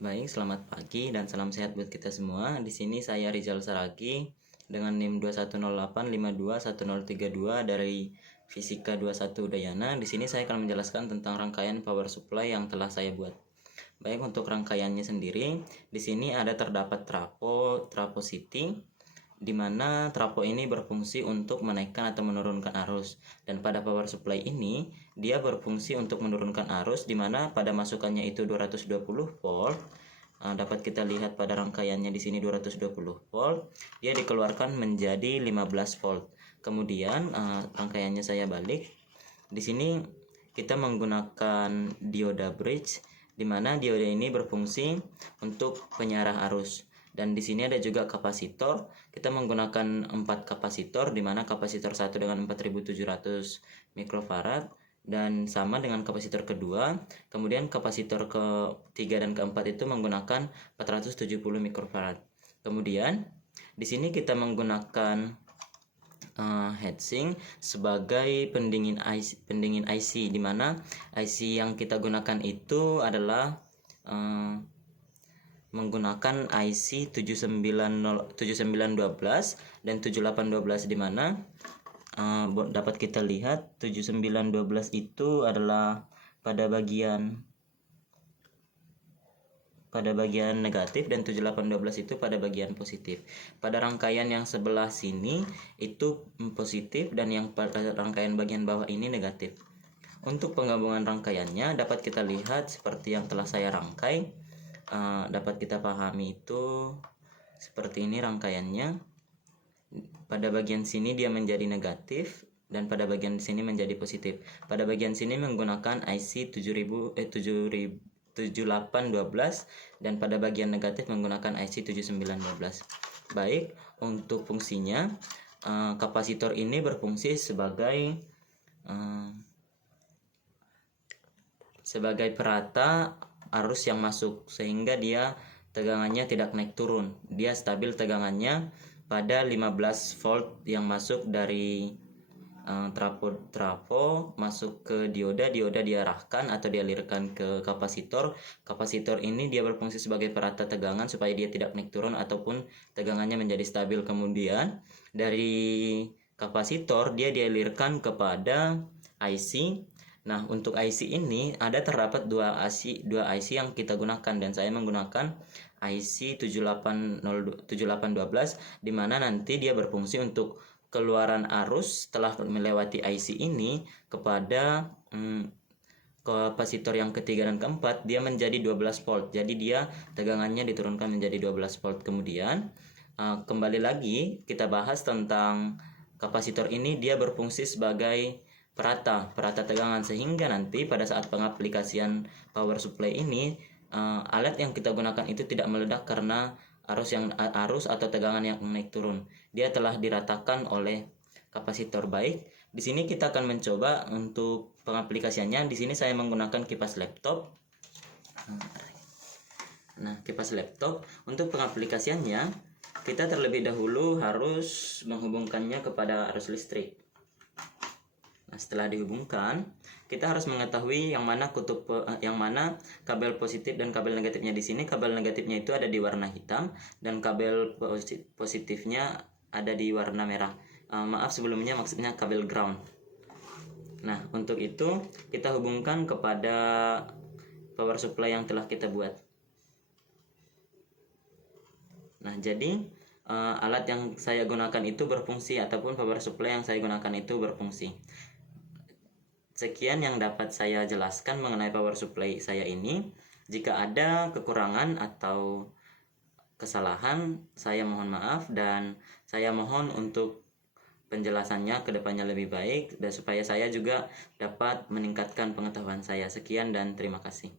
Baik, selamat pagi dan salam sehat buat kita semua. Di sini saya Rizal Saragi dengan NIM 2108521032 dari Fisika 21 Udayana. Di sini saya akan menjelaskan tentang rangkaian power supply yang telah saya buat. Baik, untuk rangkaiannya sendiri, di sini ada terdapat trafo city, di mana trafo ini berfungsi untuk menaikkan atau menurunkan arus, dan pada power supply ini dia berfungsi untuk menurunkan arus, di mana pada masukannya itu 220 volt. Dapat kita lihat pada rangkaiannya di sini 220 volt, dia dikeluarkan menjadi 15 volt. Kemudian rangkaiannya saya balik. Di sini kita menggunakan dioda bridge, di mana dioda ini berfungsi untuk penyarah arus. Dan di sini ada juga kapasitor. Kita menggunakan 4 kapasitor, di mana kapasitor 1 dengan 4700 mikrofarad dan sama dengan kapasitor kedua. Kemudian kapasitor ketiga dan keempat itu menggunakan 470 mikrofarad. Kemudian di sini kita menggunakan heatsink sebagai pendingin IC, di mana IC yang kita gunakan itu adalah menggunakan IC 7912 dan 7812, di mana dapat kita lihat 7912 itu adalah pada bagian negatif dan 7812 itu pada bagian positif. Pada rangkaian yang sebelah sini itu positif dan yang pada rangkaian bagian bawah ini negatif. Untuk penggabungan rangkaiannya dapat kita lihat seperti yang telah saya rangkai. Dapat kita pahami itu seperti ini rangkaiannya. Pada bagian sini dia menjadi negatif dan pada bagian sini menjadi positif. Pada bagian sini menggunakan IC 7812 dan pada bagian negatif menggunakan IC 7912. Baik, untuk fungsinya kapasitor ini berfungsi sebagai perata arus yang masuk, sehingga dia tegangannya tidak naik turun. Dia stabil tegangannya pada 15 volt yang masuk dari trafo masuk ke dioda diarahkan atau dialirkan ke kapasitor. Kapasitor ini dia berfungsi sebagai perata tegangan supaya dia tidak naik turun ataupun tegangannya menjadi stabil. Kemudian dari kapasitor dia dialirkan kepada IC. Nah, untuk IC ini terdapat dua IC yang kita gunakan, dan saya menggunakan IC 7812, di mana nanti dia berfungsi untuk keluaran arus setelah melewati IC ini kepada kapasitor yang ketiga dan keempat, dia menjadi 12 volt. Jadi dia tegangannya diturunkan menjadi 12 volt. Kemudian kembali lagi kita bahas tentang kapasitor ini, dia berfungsi sebagai perata tegangan, sehingga nanti pada saat pengaplikasian power supply ini alat yang kita gunakan itu tidak meledak karena arus atau tegangan yang naik turun. Dia telah diratakan oleh kapasitor. Baik, di sini kita akan mencoba untuk pengaplikasiannya. Di sini saya menggunakan kipas laptop. Nah, kipas laptop untuk pengaplikasiannya kita terlebih dahulu harus menghubungkannya kepada arus listrik. Nah, setelah dihubungkan, kita harus mengetahui yang mana kabel positif dan kabel negatifnya. Di sini kabel negatifnya itu ada di warna hitam dan kabel positifnya ada di warna merah. Maaf sebelumnya, maksudnya kabel ground. Nah, untuk itu kita hubungkan kepada power supply yang telah kita buat. Nah, jadi alat yang saya gunakan itu berfungsi, ataupun power supply yang saya gunakan itu berfungsi. Sekian yang dapat saya jelaskan mengenai power supply saya ini. Jika ada kekurangan atau kesalahan, saya mohon maaf, dan saya mohon untuk penjelasannya ke depannya lebih baik, dan supaya saya juga dapat meningkatkan pengetahuan saya. Sekian dan terima kasih.